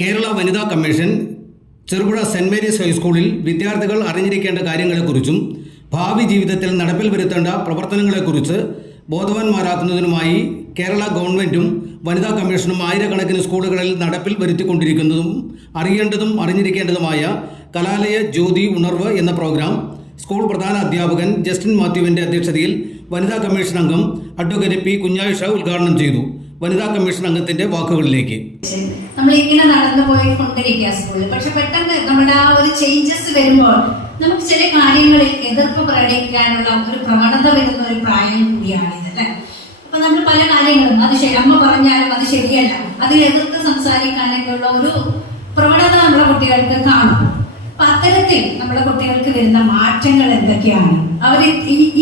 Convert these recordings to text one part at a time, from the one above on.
കേരള വനിതാ commission Cherupuzha saint Mary's ഹൈസ്കൂളിൽ വിദ്യാർത്ഥികൾ അറിഞ്ഞിരിക്കേണ്ട കാര്യങ്ങളെക്കുറിച്ചും ഭാവി ജീവിതത്തിൽ നടപ്പിൽ വരുത്തേണ്ട പ്രവർത്തനങ്ങളെക്കുറിച്ച് ബോധവാന്മാരാക്കുന്നതിനുമായി കേരള ഗവൺമെൻറ്റും വനിതാ കമ്മീഷനും ആയിരക്കണക്കിന് സ്കൂളുകളിൽ നടപ്പിൽ വരുത്തിക്കൊണ്ടിരിക്കുന്നതും അറിയേണ്ടതും അറിഞ്ഞിരിക്കേണ്ടതുമായ കലാലയ ജ്യോതി ഉണർവ് എന്ന പ്രോഗ്രാം സ്കൂൾ പ്രധാന അധ്യാപകൻ ജസ്റ്റിൻ മാത്യുവിൻ്റെ അധ്യക്ഷതയിൽ വനിതാ കമ്മീഷൻ അംഗം അഡ്വക്കേറ്റ് പി കുഞ്ഞായിഷ ഉദ്ഘാടനം ചെയ്തു. വനിതാ കമ്മീഷൻ അംഗത്തിന്റെ വാക്കുകളിലേക്ക്. നമ്മൾ ഇങ്ങനെ നടന്നു പോയിക്കൊണ്ടിരിക്കുക സ്കൂളിൽ, പക്ഷെ പെട്ടെന്ന് നമ്മുടെ ആ ഒരു ചേഞ്ചസ് വരുമ്പോൾ നമുക്ക് ചില കാര്യങ്ങളിൽ എതിർപ്പ് പ്രകടിപ്പിക്കാനുള്ള ഒരു പ്രവണത വരുന്ന ഒരു പ്രായം കൂടിയാണിത് അല്ലെ. അപ്പൊ നമ്മൾ പല കാര്യങ്ങളും അത് അമ്മ പറഞ്ഞാലും അത് ശരിയല്ല, അതിൽ എതിർത്ത് സംസാരിക്കാനൊക്കെയുള്ള ഒരു പ്രവണത നമ്മുടെ കുട്ടികൾക്ക് കാണും. അപ്പൊ അത്തരത്തിൽ നമ്മുടെ കുട്ടികൾക്ക് വരുന്ന മാറ്റങ്ങൾ എന്തൊക്കെയാണ്, അവർ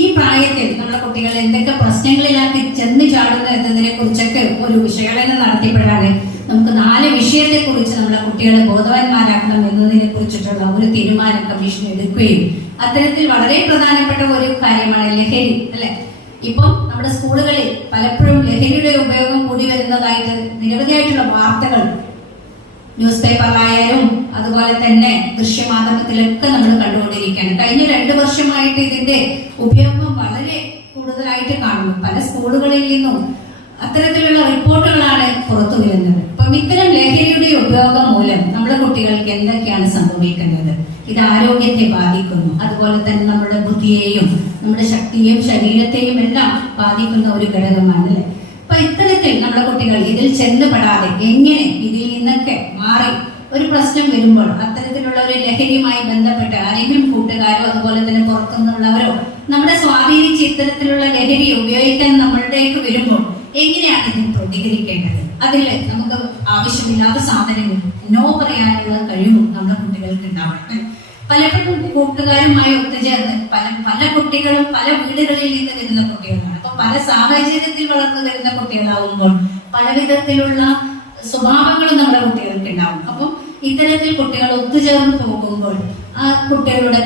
ഈ പ്രായത്തിൽ നമ്മുടെ കുട്ടികൾ എന്തൊക്കെ പ്രശ്നങ്ങളിലാക്കി ചെന്ന് ചാടുന്നു എന്നതിനെ കുറിച്ചൊക്കെ ഒരു വിശകലനം നടത്തിയപ്പോഴാണ് നമുക്ക് 4 വിഷയത്തെ കുറിച്ച് നമ്മുടെ കുട്ടികളെ ബോധവാന്മാരാക്കണം എന്നതിനെ കുറിച്ചിട്ടുള്ള ഒരു തീരുമാനം കമ്മീഷൻ എടുക്കുകയും അത്തരത്തിൽ വളരെ പ്രധാനപ്പെട്ട ഒരു കാര്യമാണ് ലഹരി അല്ലെ. ഇപ്പം നമ്മുടെ സ്കൂളുകളിൽ പലപ്പോഴും ലഹരിയുടെ ഉപയോഗം കൂടി വരുന്നതായിട്ട് നിരവധിയായിട്ടുള്ള വാർത്തകൾ ന്യൂസ് പേപ്പറിലായാലും അതുപോലെ തന്നെ ദൃശ്യമാധ്യമത്തിലൊക്കെ നമ്മൾ കണ്ടുകൊണ്ടിരിക്കുകയാണ്. കഴിഞ്ഞ 2 വർഷമായിട്ട് ഇതിന്റെ ഉപയോഗം വളരെ കൂടുതലായിട്ട് കാണുന്നു. പല സ്കൂളുകളിൽ നിന്നും അത്തരത്തിലുള്ള റിപ്പോർട്ടുകളാണ് പുറത്തു വരുന്നത്. അപ്പം ഇത്തരം ലഹരിയുടെ ഉപയോഗം മൂലം നമ്മുടെ കുട്ടികൾക്ക് എന്തൊക്കെയാണ് സംഭവിക്കുന്നത്, ഇത് ആരോഗ്യത്തെ ബാധിക്കുന്നു, അതുപോലെ തന്നെ നമ്മുടെ ബുദ്ധിയെയും നമ്മുടെ ശക്തിയെയും ശരീരത്തെയും എല്ലാം ബാധിക്കുന്ന ഒരു ഘടകമാണ് അല്ലെ. അപ്പൊ ഇത്തരത്തിൽ നമ്മുടെ കുട്ടികൾ ഇതിൽ ചെന്നുപെടാതെ എങ്ങനെ ഇതിൽ നിന്നൊക്കെ മാറി ഒരു പ്രശ്നം വരുമ്പോൾ അത്തരത്തിലുള്ള ഒരു ലഹരിയുമായി ബന്ധപ്പെട്ട് ആരെങ്കിലും കൂട്ടുകാരോ അതുപോലെ തന്നെ പുറത്തുനിന്നുള്ളവരോ നമ്മളെ സ്വാധീനിച്ച് ഇത്തരത്തിലുള്ള ലഹരി ഉപയോഗിക്കാൻ നമ്മളുടേക്ക് വരുമ്പോൾ എങ്ങനെയാണ് ഇതിന് പ്രതികരിക്കേണ്ടത്, അതിൽ നമുക്ക് ആവശ്യമില്ലാത്ത സാധനങ്ങൾ നോ പറയാനുള്ള കഴിവും നമ്മുടെ കുട്ടികൾക്ക് ഉണ്ടാവണം. പലപ്പോഴും കൂട്ടുകാരുമായി ഒത്തുചേർന്ന് പല കുട്ടികളും പല വീടുകളിൽ നിന്ന് വരുന്ന കുട്ടികളാണ്. അപ്പൊ പല സാഹചര്യത്തിൽ വളർന്നു വരുന്ന കുട്ടികളാവുമ്പോൾ പലവിധത്തിലുള്ള സ്വഭാവങ്ങളും നമ്മുടെ കുട്ടികൾക്ക് ഉണ്ടാവും. അപ്പം ഇത്തരത്തിൽ കുട്ടികൾ ഒത്തുചേർന്ന് പോകുമ്പോൾ ആ കുട്ടികളുടെ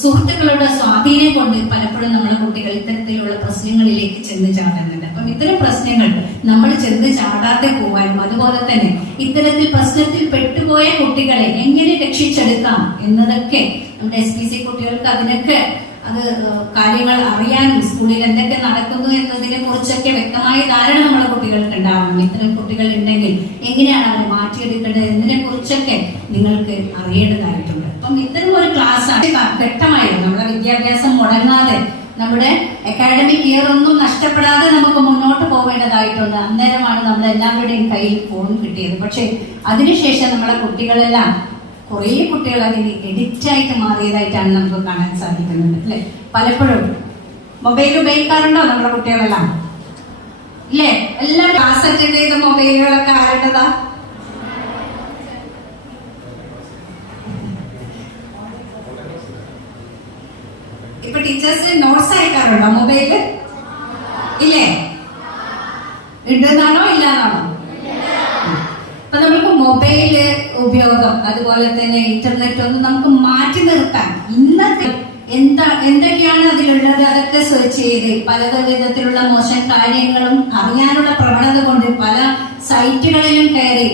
സുഹൃത്തുക്കളുടെ സ്വാധീനം കൊണ്ട് പലപ്പോഴും നമ്മുടെ കുട്ടികൾ ഇത്തരത്തിലുള്ള പ്രശ്നങ്ങളിലേക്ക് ചെന്ന് ചാടുന്നുണ്ട്. അപ്പം ഇത്തരം പ്രശ്നങ്ങൾ നമ്മൾ ചെന്ന് ചാടാതെ പോകാനും അതുപോലെ തന്നെ ഇത്തരത്തിൽ പ്രശ്നത്തിൽ പെട്ടുപോയ കുട്ടികളെ എങ്ങനെ രക്ഷിച്ചെടുക്കാം എന്നതൊക്കെ നമ്മുടെ SPC കുട്ടികൾക്ക് അതിനൊക്കെ അത് കാര്യങ്ങൾ അറിയാനും സ്കൂളിൽ എന്തൊക്കെ നടക്കുന്നു എന്നതിനെ കുറിച്ചൊക്കെ വ്യക്തമായ ധാരണ നമ്മുടെ കുട്ടികൾക്ക് ഉണ്ടാവണം. ഇത്തരം കുട്ടികൾ ഉണ്ടെങ്കിൽ എങ്ങനെയാണ് അവരെ മാറ്റിയെടുക്കേണ്ടത് എന്നതിനെ കുറിച്ചൊക്കെ നിങ്ങൾക്ക് അറിയേണ്ടതായിട്ടുണ്ട്. അപ്പം ഇത്തരം ഒരു ക്ലാസ് വ്യക്തമായി നമ്മുടെ വിദ്യാഭ്യാസം മുടങ്ങാതെ നമ്മുടെ അക്കാഡമിക് ഇയർ ഒന്നും നഷ്ടപ്പെടാതെ നമുക്ക് മുന്നോട്ട് പോവേണ്ടതായിട്ടുണ്ട്. അന്നേരമാണ് നമ്മുടെ എല്ലാവരുടെയും കയ്യിൽ ഫോൺ കിട്ടിയത്. പക്ഷെ അതിനുശേഷം നമ്മുടെ കുട്ടികളെല്ലാം കുറേ കുട്ടികൾ അതിന് എഡിക്റ്റായിട്ട് മാറിയതായിട്ടാണ് നമുക്ക് കാണാൻ സാധിക്കുന്നത് അല്ലെ. പലപ്പോഴും മൊബൈൽ ഉപയോഗിക്കാറുണ്ടോ നമ്മുടെ കുട്ടികളെല്ലാം ഇല്ലേ? എല്ലാം ക്ലാസ് അറ്റൻഡ് ചെയ്ത മൊബൈലുകളൊക്കെ ആരുടേതാ? ഇപ്പൊ ടീച്ചേഴ്സ് നോട്ട്സ് അയക്കാറുണ്ടോ മൊബൈല്? ഇല്ലേ? ഉണ്ടെന്നാണോ ഇല്ലാന്നാണോ? അപ്പൊ നമുക്ക് മൊബൈല് ഉപയോഗം അതുപോലെ തന്നെ ഇന്റർനെറ്റ് ഒന്നും നമുക്ക് മാറ്റി നിർത്താൻ ഇന്നത്തെ എന്തൊക്കെയാണ് അതിലുള്ളത് അതൊക്കെ സെർച്ച് ചെയ്ത് പല വിധത്തിലുള്ള മോശം കാര്യങ്ങളും അറിയാനുള്ള പ്രവണത കൊണ്ട് പല സൈറ്റുകളിലും കയറി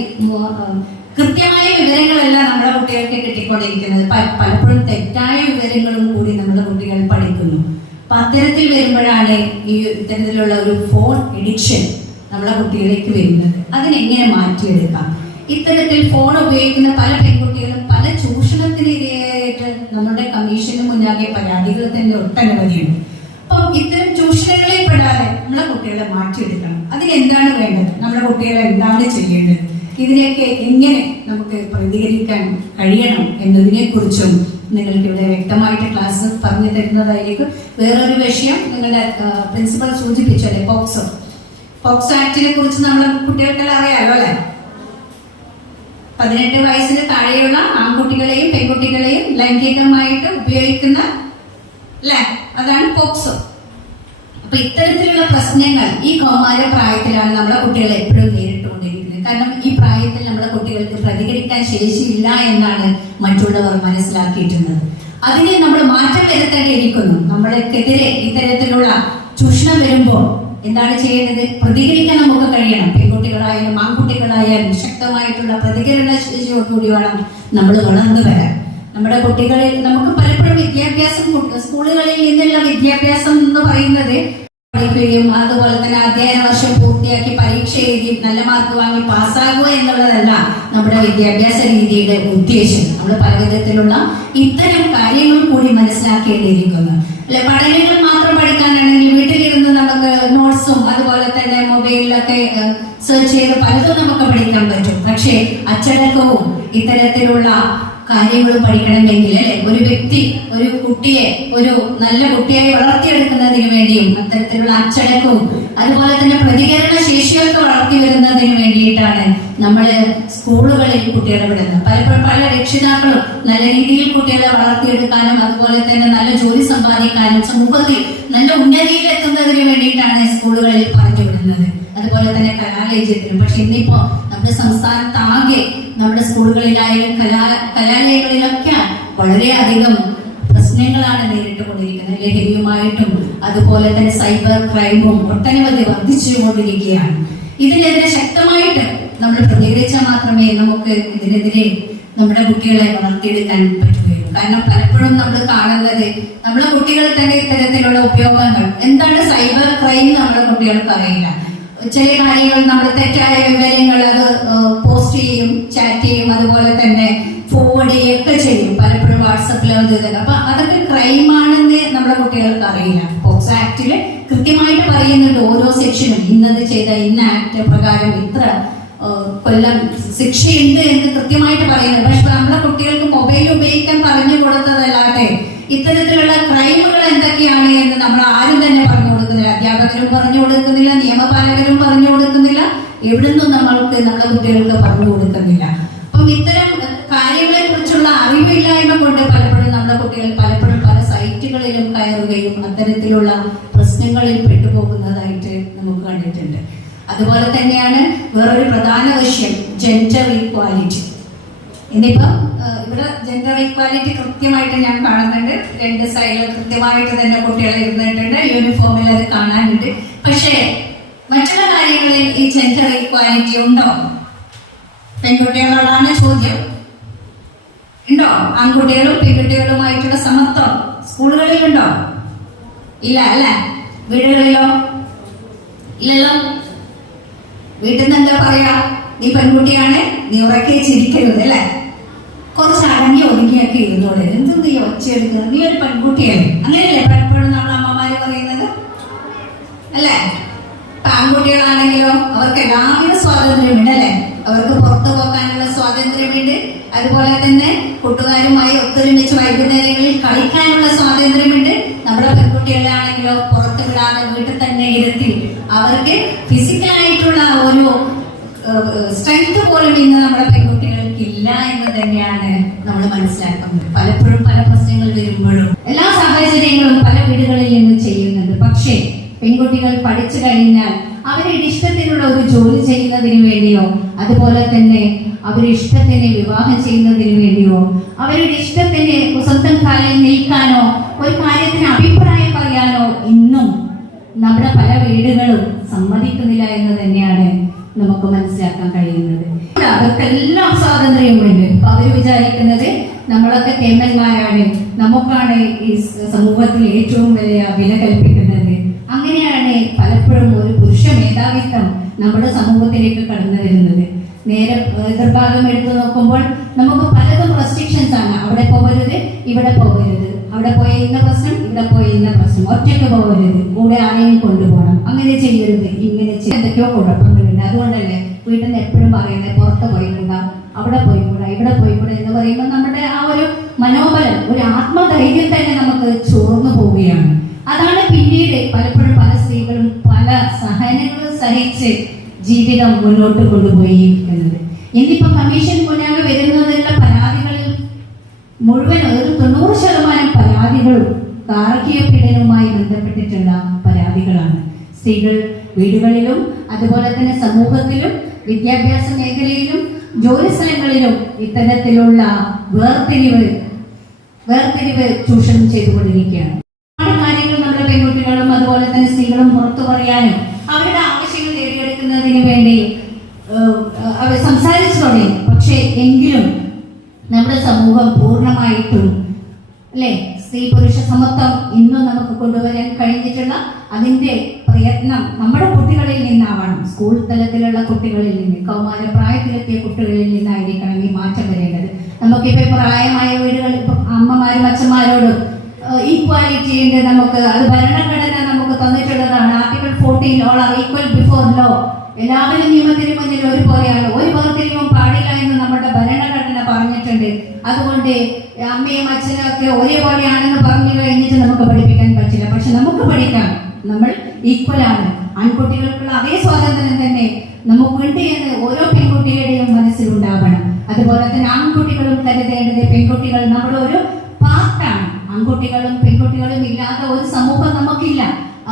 കൃത്യമായ വിവരങ്ങളല്ല നമ്മുടെ കുട്ടികൾക്ക് കിട്ടിക്കൊണ്ടിരിക്കുന്നത്. പലപ്പോഴും തെറ്റായ വിവരങ്ങളും കൂടി നമ്മുടെ കുട്ടികൾ പഠിക്കുന്നു. അപ്പൊ അത്തരത്തിൽ വരുമ്പോഴാണ് ഈ ഇത്തരത്തിലുള്ള ഒരു ഫോൺ എഡിക്ഷൻ നമ്മളെ കുട്ടികളിലേക്ക് വരുന്നത്. അതിനെങ്ങനെ മാറ്റിയെടുക്കാം? ഇത്തരത്തിൽ ഫോൺ ഉപയോഗിക്കുന്ന പല പെൺകുട്ടികളും പല ചൂഷണത്തിനിരയായിട്ട് നമ്മുടെ കമ്മീഷന് മുന്നാകെ പരാതികൾ തന്നെ ഒട്ടനവധിയുണ്ട്. അപ്പം ഇത്തരം ചൂഷണങ്ങളിൽ പെടാതെ നമ്മളെ കുട്ടികളെ മാറ്റിയെടുക്കണം. അതിനെന്താണ് വേണ്ടത്, നമ്മുടെ കുട്ടികളെ എന്താണ് ചെയ്യേണ്ടത്, ഇതിനെയൊക്കെ എങ്ങനെ നമുക്ക് പ്രതികരിക്കാൻ കഴിയണം എന്നതിനെ കുറിച്ചും നിങ്ങൾക്ക് ഇവിടെ വ്യക്തമായിട്ട് ക്ലാസ് പറഞ്ഞു തരുന്നതായിരിക്കും. വേറൊരു വിഷയം നിങ്ങളുടെ പ്രിൻസിപ്പൽ സൂചിപ്പിച്ചല്ലേ, പോക്സോ ആക്ടിനെ കുറിച്ച് നമ്മുടെ കുട്ടികൾക്കെല്ലാം അറിയാലോ അല്ലെ. 18 വയസ്സിന് താഴെയുള്ള ആൺകുട്ടികളെയും പെൺകുട്ടികളെയും ലൈംഗികമായിട്ട് ഉപയോഗിക്കുന്ന അല്ലെ, അതാണ് പോക്സോ. അപ്പൊ ഇത്തരത്തിലുള്ള പ്രശ്നങ്ങൾ ഈ കൗമാര പ്രായത്തിലാണ് നമ്മളെ കുട്ടികൾ എപ്പോഴും നേരിട്ടുകൊണ്ടിരിക്കുന്നത്. കാരണം ഈ പ്രായത്തിൽ നമ്മുടെ കുട്ടികൾക്ക് പ്രതികരിക്കാൻ ശേഷിയില്ല എന്നാണ് മറ്റുള്ളവർ മനസ്സിലാക്കിയിട്ടുള്ളത്. അതിനെ നമ്മൾ മാറ്റം വരുത്തേണ്ടിയിരിക്കുന്നു. നമ്മൾക്കെതിരെ ഇത്തരത്തിലുള്ള ചൂഷണം വരുമ്പോൾ എന്താണ് ചെയ്യേണ്ടത്? പ്രതികരിക്കാൻ നമുക്ക് കഴിയണം. പെൺകുട്ടികളായാലും ആൺകുട്ടികളായാലും ശക്തമായിട്ടുള്ള പ്രതികരണ ശേഷിയോടുകൂടി വേണം നമ്മൾ വളർന്നു വരാൻ. നമ്മുടെ കുട്ടികളിൽ നമുക്ക് പലപ്പോഴും വിദ്യാഭ്യാസം, സ്കൂളുകളിൽ നിന്നുള്ള വിദ്യാഭ്യാസം എന്ന് പറയുന്നത് പഠിക്കുകയും അതുപോലെ തന്നെ അധ്യയന വർഷം പൂർത്തിയാക്കി പരീക്ഷ എഴുതി നല്ല മാർക്ക് വാങ്ങി പാസ്സാകുക എന്നുള്ളതല്ല നമ്മുടെ വിദ്യാഭ്യാസ രീതിയുടെ ഉദ്ദേശം. നമ്മൾ പലവിധത്തിലുള്ള ഇത്തരം കാര്യങ്ങൾ കൂടി മനസ്സിലാക്കേണ്ടിയിരിക്കുന്നു. അല്ലെ, പഠനങ്ങൾ മാത്രം പഠിക്കാനാണെങ്കിൽ വീട്ടിലിരുന്ന് നമുക്ക് നോട്ട്സും അതുപോലെ തന്നെ മൊബൈലിലൊക്കെ സെർച്ച് ചെയ്ത് പലതും നമുക്ക് പഠിക്കാൻ പറ്റും. പക്ഷേ അച്ചടക്കവും ഇത്തരത്തിലുള്ള കാര്യങ്ങൾ പഠിക്കണമെങ്കിൽ അല്ലെ, ഒരു വ്യക്തി ഒരു കുട്ടിയെ ഒരു നല്ല കുട്ടിയായി വളർത്തിയെടുക്കുന്നതിന് വേണ്ടിയും അത്തരത്തിലുള്ള അച്ചടക്കവും അതുപോലെ തന്നെ പ്രതികരണ ശേഷിയൊക്കെ വളർത്തി വരുന്നതിന് വേണ്ടിയിട്ടാണ് നമ്മൾ സ്കൂളുകളിൽ കുട്ടികളെ വിടുന്നത്. പലപ്പോഴും പല രക്ഷിതാക്കളും നല്ല രീതിയിൽ കുട്ടികളെ വളർത്തിയെടുക്കാനും അതുപോലെ തന്നെ നല്ല ജോലി സമ്പാദിക്കാനും സമൂഹത്തിൽ നല്ല ഉന്നതിയിൽ എത്തുന്നതിന് വേണ്ടിയിട്ടാണ് സ്കൂളുകളിൽ പറഞ്ഞു വിടുന്നത്. അതുപോലെ തന്നെ കലാലയത്തിനും. പക്ഷെ ഇന്നിപ്പോ നമ്മുടെ സംസ്ഥാനത്താകെ നമ്മുടെ സ്കൂളുകളിലായാലും കലാലയങ്ങളിലൊക്കെ വളരെയധികം പ്രശ്നങ്ങളാണ് നേരിട്ടുകൊണ്ടിരിക്കുന്നത്. ലഹരിയുമായിട്ടും അതുപോലെ തന്നെ സൈബർ ക്രൈമും ഒട്ടനവധി വർദ്ധിച്ചുകൊണ്ടിരിക്കുകയാണ്. ഇതിനെതിരെ ശക്തമായിട്ട് നമ്മൾ പ്രതികരിച്ചാൽ മാത്രമേ നമുക്ക് ഇതിനെതിരെ നമ്മുടെ കുട്ടികളെ വളർത്തിയെടുക്കാൻ പറ്റുകയുള്ളൂ. കാരണം പലപ്പോഴും നമ്മൾ കാണുന്നത് നമ്മളെ കുട്ടികൾ തന്നെ ഇത്തരത്തിലുള്ള ഉപയോഗങ്ങൾ, എന്താണ് സൈബർ ക്രൈം നമ്മുടെ കുട്ടികൾക്ക് അറിയില്ല. ചില കാര്യങ്ങൾ നമ്മൾ തെറ്റായ വിവരങ്ങൾ അത് പോസ്റ്റ് ചെയ്യും, ചാറ്റ് ചെയ്യും, അതുപോലെ തന്നെ ഫോർവേഡ് ചെയ്യുകയൊക്കെ ചെയ്യും. പലപ്പോഴും വാട്സപ്പിൽ അത് ഇതൊക്കെ. അപ്പൊ അതൊക്കെ ക്രൈമാണെന്ന് നമ്മുടെ കുട്ടികൾക്ക് അറിയില്ല. പോക്സോ ആക്ടില് കൃത്യമായിട്ട് പറയുന്നുണ്ട് ഓരോ സെക്ഷനും ഇന്നത് ചെയ്ത ഇന്ന ആക്ട് പ്രകാരം ഇത്ര കൊല്ലം ശിക്ഷയുണ്ട് എന്ന് കൃത്യമായിട്ട് പറയുന്നുണ്ട്. പക്ഷെ നമ്മുടെ കുട്ടികൾക്ക് മൊബൈൽ ഉപയോഗിക്കാൻ പറഞ്ഞു കൊടുത്തതല്ലാതെ ഇത്തരത്തിലുള്ള ക്രൈമുകൾ എന്തൊക്കെയാണ് എന്ന് നമ്മൾ ആരും തന്നെ പറഞ്ഞു കൊടുക്കുന്നില്ല. അധ്യാപകരും പറഞ്ഞു കൊടുക്കുന്നില്ല, നിയമപാലകരും പറഞ്ഞു കൊടുക്കുന്നില്ല, എവിടുന്നും നമ്മൾക്ക് നമ്മുടെ കുട്ടികൾക്ക് പറഞ്ഞു കൊടുക്കുന്നില്ല. അപ്പം ഇത്തരം കാര്യങ്ങളെ കുറിച്ചുള്ള അറിവില്ലായ്മ കൊണ്ട് പലപ്പോഴും നമ്മുടെ കുട്ടികൾ പലപ്പോഴും പല സൈറ്റുകളിലും കയറുകയും അത്തരത്തിലുള്ള പ്രശ്നങ്ങളിൽ പെട്ടുപോകുന്നതായിട്ട് നമുക്ക് കണ്ടിട്ടുണ്ട്. അതുപോലെ തന്നെയാണ് വേറൊരു പ്രധാന വിഷയം ജെൻഡർ ഈക്വാലിറ്റി. ഇന്നിപ്പം ഇവിടെ ജെൻഡർ ഈക്വാലിറ്റി കൃത്യമായിട്ട് ഞാൻ കാണുന്നുണ്ട്. രണ്ട് സൈഡിൽ കൃത്യമായിട്ട് തന്നെ കുട്ടികളെ ഇരുന്നിട്ടുണ്ട്, യൂണിഫോമിൽ അത് കാണാനുണ്ട്. പക്ഷേ മറ്റുള്ള കാര്യങ്ങളിൽ ഈ ജെൻഡർ ഈക്വാലിറ്റി ഉണ്ടോ? പെൺകുട്ടികളോടാണ് ചോദ്യം. ഉണ്ടോ? ആൺകുട്ടികളും പെൺകുട്ടികളുമായിട്ടുള്ള സമത്വം സ്കൂളുകളിലുണ്ടോ? ഇല്ല അല്ലേ? വീടുകളിലോ? ഇല്ലല്ലോ. വീട്ടിൽ നിന്ന് എന്താ പറയാ? നീ പെൺകുട്ടിയാണ്, നീ ഉറക്കെ ചിരിക്കരുത് അല്ലെ, കുറച്ച് അടങ്ങി ഒതുങ്ങിയൊക്കെ ഇരുന്നോടെ, എന്ത് നീ ഒച്ചയെടുക്കുന്നത്, നീ ഒരു പെൺകുട്ടിയല്ലേ, അങ്ങനെയല്ലേ പലപ്പോഴും നമ്മൾ അമ്മമാര് പറയുന്നത് അല്ലേ? ആൺകുട്ടികളാണെങ്കിലോ അവർക്ക് എല്ലാവിധ സ്വാതന്ത്ര്യമുണ്ട് അല്ലെ, അവർക്ക് പുറത്തു പോകാനുള്ള സ്വാതന്ത്ര്യമുണ്ട്, അതുപോലെ തന്നെ കൂട്ടുകാരുമായി ഒത്തൊരുമിച്ച് വൈകുന്നേരങ്ങളിൽ കളിക്കാനുള്ള സ്വാതന്ത്ര്യമുണ്ട്. നമ്മുടെ പെൺകുട്ടികളാണെങ്കിലോ പുറത്തു വിടാതെ വീട്ടിൽ തന്നെ ഇരുത്തി അവർക്ക് ഫിസിക്കലായിട്ടുള്ള ഒരു സ്ട്രെങ്ത് പോലും ഇന്ന് നമ്മുടെ പെൺകുട്ടികൾക്ക് ഇല്ല എന്ന് തന്നെയാണ് നമ്മൾ മനസ്സിലാക്കുന്നത്. പലപ്പോഴും പല പ്രശ്നങ്ങൾ വരുമ്പോഴും എല്ലാ സാഹചര്യങ്ങളും പല വീടുകളിൽ നിന്ന് ചെയ്യുന്നുണ്ട്. പക്ഷേ പെൺകുട്ടികൾ പഠിച്ചു കഴിഞ്ഞാൽ അവരുടെ ഇഷ്ടത്തിനുള്ള ഒരു ജോലി ചെയ്യുന്നതിന് വേണ്ടിയോ അതുപോലെ തന്നെ അവരുടെ ഇഷ്ടത്തിന് വിവാഹം ചെയ്യുന്നതിന് വേണ്ടിയോ അവരുടെ ഇഷ്ടത്തിന് സ്വന്തം കാലിൽ നിൽക്കാനോ ഒരു കാര്യത്തിന് അഭിപ്രായം പറയാനോ ഇന്നും നമ്മുടെ പല വീടുകളും സമ്മതിക്കുന്നില്ല എന്ന് തന്നെയാണ് നമുക്ക് മനസ്സിലാക്കാൻ കഴിയുന്നത്. അവർക്കെല്ലാം സ്വാതന്ത്ര്യമുണ്ട്. അപ്പൊ അവർ വിചാരിക്കുന്നത് നമ്മളൊക്കെ കേമന്മാരാണ്, നമുക്കാണ് ഈ സമൂഹത്തിൽ ഏറ്റവും വലിയ വില കൽപ്പിക്കുന്നത്. അങ്ങനെയാണ് പലപ്പോഴും ഒരു പുരുഷ മേധാവിത്വം നമ്മുടെ സമൂഹത്തിലേക്ക് കടന്നു വരുന്നത്. നേരെ എതിർഭാഗം എടുത്തു നോക്കുമ്പോൾ നമുക്ക് പലതും റെസ്ട്രിക്ഷൻസ് ആണ്. അവിടെ പോകരുത്, ഇവിടെ പോകരുത്, അവിടെ പോയ ഇന്ന പ്രശ്നം, ഇവിടെ പോയ ഇന്ന പ്രശ്നം, ഒറ്റയ്ക്ക് പോകരുത്, കൂടെ ആരെയും കൊണ്ടുപോകണം, അങ്ങനെ ചെയ്യരുത്, ഇങ്ങനെ എന്തൊക്കെയോ കുഴപ്പങ്ങളുണ്ട്. അതുകൊണ്ടല്ലേ വീട്ടിൽ നിന്ന് എപ്പോഴും പറയുന്നത് പുറത്ത് പോയിക്കൂടാ, അവിടെ പോയിക്കൂടാ, ഇവിടെ പോയിക്കൂടാ എന്ന് പറയുമ്പോൾ നമ്മുടെ ആ ഒരു മനോബലം, ഒരു ആത്മധൈര്യം തന്നെ നമുക്ക് ചോർന്നു പോവുകയാണ്. അതാണ് പിന്നീട് പലപ്പോഴും പല സ്ത്രീകളും പല സഹനങ്ങളും സഹിച്ച് ജീവിതം മുന്നോട്ട് കൊണ്ടുപോയിരിക്കുന്നത്. ഇന്നിപ്പോ കമ്മീഷൻ മുന്നാകെ വരുന്നതിനുള്ള പരാതികളിൽ മുഴുവൻ ഒരു 90% പരാതികളും ഗാർഹിക പീഡനവുമായി ബന്ധപ്പെട്ടിട്ടുള്ള പരാതികളാണ്. സ്ത്രീകൾ വീടുകളിലും അതുപോലെ തന്നെ സമൂഹത്തിലും വിദ്യാഭ്യാസ മേഖലയിലും ജോലി സ്ഥലങ്ങളിലും ഇത്തരത്തിലുള്ള വേർതിരിവ് ചൂഷണം ചെയ്തുകൊണ്ടിരിക്കുകയാണ്. കാര്യങ്ങൾ നമ്മുടെ പെൺകുട്ടികളും അതുപോലെ തന്നെ സ്ത്രീകളും പുറത്തു പറയാൻ പഠിക്കാനും അവരുടെ ആവശ്യങ്ങൾ നേടിയെടുക്കുന്നതിന് വേണ്ടി അവർ സംസാരിച്ചു തുടങ്ങി. പക്ഷേ എങ്കിലും നമ്മുടെ സമൂഹം പൂർണ്ണമായിട്ടും അല്ലെ സ്ത്രീ പുരുഷ സമത്വം ഇന്നും നമുക്ക് കൊണ്ടുവരാൻ കഴിഞ്ഞിട്ടുള്ള അതിന്റെ പ്രയത്നം നമ്മുടെ കുട്ടികളിൽ നിന്നാവണം. സ്കൂൾ തലത്തിലുള്ള കുട്ടികളിൽ നിന്ന്, കൗമാര പ്രായത്തിലെത്തിയ കുട്ടികളിൽ നിന്നായിരിക്കണം ഈ മാറ്റം വരേണ്ടത്. നമുക്കിപ്പോ പ്രായമായ വീടുകളിൽ ഇപ്പൊ അമ്മമാരും അച്ഛന്മാരോടും ഈക്വാലിറ്റിയുടെ നമുക്ക് അത് ഭരണഘടന നമുക്ക് തന്നിട്ടുള്ളതാണ്. Article 14 all are equal before law. എല്ലാവരും നിയമത്തിന് മുന്നിൽ ഒരുപോലെയാണ്, ഒരു വേർതിരിവും പാടില്ല എന്ന് നമ്മുടെ ഭരണഘടന പറഞ്ഞിട്ടുണ്ട്. അതുകൊണ്ട് അമ്മയും അച്ഛനും ഒക്കെ ഒരേപോലെയാണെന്ന് പറഞ്ഞു കഴിഞ്ഞിട്ട് നമുക്ക് പഠിപ്പിക്കാൻ പറ്റില്ല. പക്ഷെ നമുക്ക് പഠിക്കാം, നമ്മൾ ഈക്വൽ ആണ്. ആൺകുട്ടികൾക്കുള്ള അതേ സ്വാതന്ത്ര്യം തന്നെ നമുക്കുണ്ട് എന്ന് ഓരോ പെൺകുട്ടിയുടെയും മനസ്സിലുണ്ടാവണം. അതുപോലെ തന്നെ ആൺകുട്ടികളും കരുതേണ്ടത് പെൺകുട്ടികൾ നമ്മുടെ ഒരു പാർട്ടാണ്. ആൺകുട്ടികളും പെൺകുട്ടികളും ഇല്ലാത്ത ഒരു സമൂഹം നമുക്കില്ല.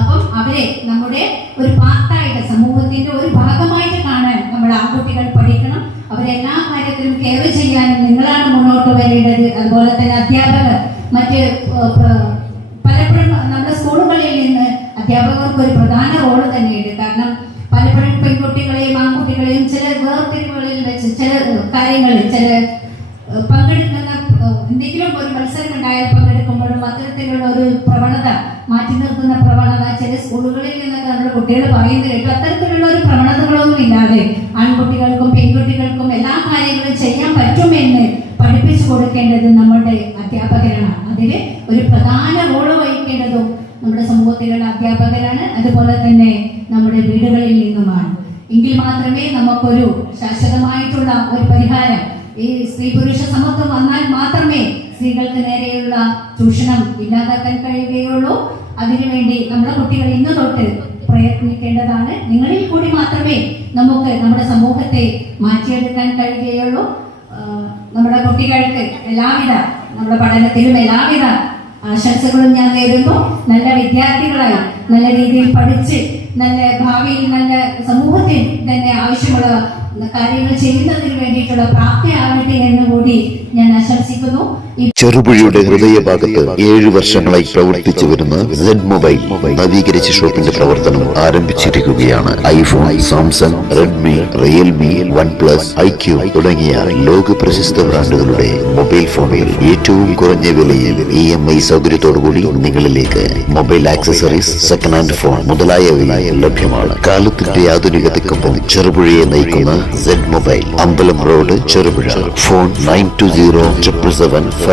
അപ്പം അവരെ നമ്മുടെ ഒരു പാർട്ടായിട്ട്, സമൂഹത്തിന്റെ ഒരു ഭാഗമായിട്ട് കാണാൻ നമ്മൾ ആൺകുട്ടികൾ പഠിക്കണം. അവരെല്ലാ കാര്യത്തിലും കെയർ ചെയ്യാനും നിങ്ങളാണ് മുന്നോട്ട് വരേണ്ടത്. അതുപോലെ തന്നെ അധ്യാപകർ, മറ്റ് പലപ്പോഴും നമ്മുടെ സ്കൂളുകളിൽ നിന്ന് അധ്യാപകർക്ക് ഒരു പ്രധാന റോള് തന്നെയുണ്ട്. കാരണം പലപ്പോഴും പെൺകുട്ടികളെയും ആൺകുട്ടികളെയും ചില വേർതിരിവുകളിൽ വെച്ച് ചില കാര്യങ്ങളിൽ ചില പങ്കെടുക്കുന്ന എന്തെങ്കിലും ഒരു മത്സരം ഉണ്ടായാൽ പങ്കെടുക്കുമ്പോഴും അത്തരത്തിലുള്ള ഒരു പ്രവണത, മാറ്റി നിർത്തുന്ന പ്രവണത ചില സ്കൂളുകളിൽ നിന്നൊക്കെ നമ്മുടെ കുട്ടികൾ പറയുന്നത് കേട്ടു. അത്തരത്തിലുള്ള ഒരു പ്രവണതകളൊന്നും ഇല്ലാതെ ആൺകുട്ടികൾക്കും പെൺകുട്ടികൾക്കും എല്ലാ കാര്യങ്ങളും ചെയ്യാൻ പറ്റുമെന്ന് പഠിപ്പിച്ചു കൊടുക്കേണ്ടത് നമ്മുടെ അധ്യാപകരാണ്. അതിൽ ഒരു പ്രധാന റോള് വഹിക്കേണ്ടതും നമ്മുടെ സമൂഹത്തിലുള്ള അധ്യാപകരാണ്. അതുപോലെ തന്നെ നമ്മുടെ വീടുകളിൽ നിന്നുമാണ്. എങ്കിൽ മാത്രമേ നമുക്കൊരു ശാശ്വതമായിട്ടുള്ള ഒരു പരിഹാരം, ഈ സ്ത്രീ പുരുഷ സമത്വം വന്നാൽ മാത്രമേ സ്ത്രീകൾക്ക് നേരെയുള്ള ചൂഷണം ഇല്ലാതാക്കാൻ കഴിയുകയുള്ളൂ. അതിനുവേണ്ടി നമ്മുടെ കുട്ടികൾ ഇന്ന് തൊട്ട് പ്രയത്നിക്കേണ്ടതാണ്. നിങ്ങളിൽ കൂടി മാത്രമേ നമുക്ക് നമ്മുടെ സമൂഹത്തെ മാറ്റിയെടുക്കാൻ കഴിയുകയുള്ളൂ. നമ്മുടെ കുട്ടികൾക്ക് എല്ലാവിധ, നമ്മുടെ പഠനത്തിലും എല്ലാവിധ ആശംസകളും ഞാൻ നേരുന്നു. നല്ല വിദ്യാർത്ഥികളായി നല്ല രീതിയിൽ പഠിച്ച് നല്ല ഭാവിയിൽ നല്ല സമൂഹത്തിൽ തന്നെ ആവശ്യമുള്ള കാര്യങ്ങൾ ചെയ്യുന്നതിന് വേണ്ടിയിട്ടുള്ള പ്രാപ്തിയാവട്ടെ എന്നുകൂടി ഞാൻ ആശംസിക്കുന്നു. ചെറുപുഴയുടെ ഹൃദയഭാഗത്ത് 7 വർഷങ്ങളായി പ്രവർത്തിച്ചു വരുന്ന സെഡ് മൊബൈൽ നവീകരിച്ച ഷോപ്പിന്റെ പ്രവർത്തനം ആരംഭിച്ചിരിക്കുകയാണ്. IPhone, Samsung, Redmi, Realme, OnePlus, IQ തുടങ്ങിയ ലോക പ്രശസ്ത ബ്രാൻഡുകളുടെ മൊബൈൽ ഫോണുകൾ ഏറ്റവും കുറഞ്ഞ വിലയിൽ EMI സൗകര്യത്തോടുകൂടി നിങ്ങളിലേക്ക്. Mobile accessories, second hand phone മുതലായവ ലഭ്യമാണ്. കാലത്തിന്റെ ആധുനികതയ്ക്കൊപ്പം ചെറുപുഴയെ നയിക്കുന്ന സെഡ് മൊബൈൽ, അമ്പലം റോഡ്, ചെറുപുഴ. ഫോൺ 92077577.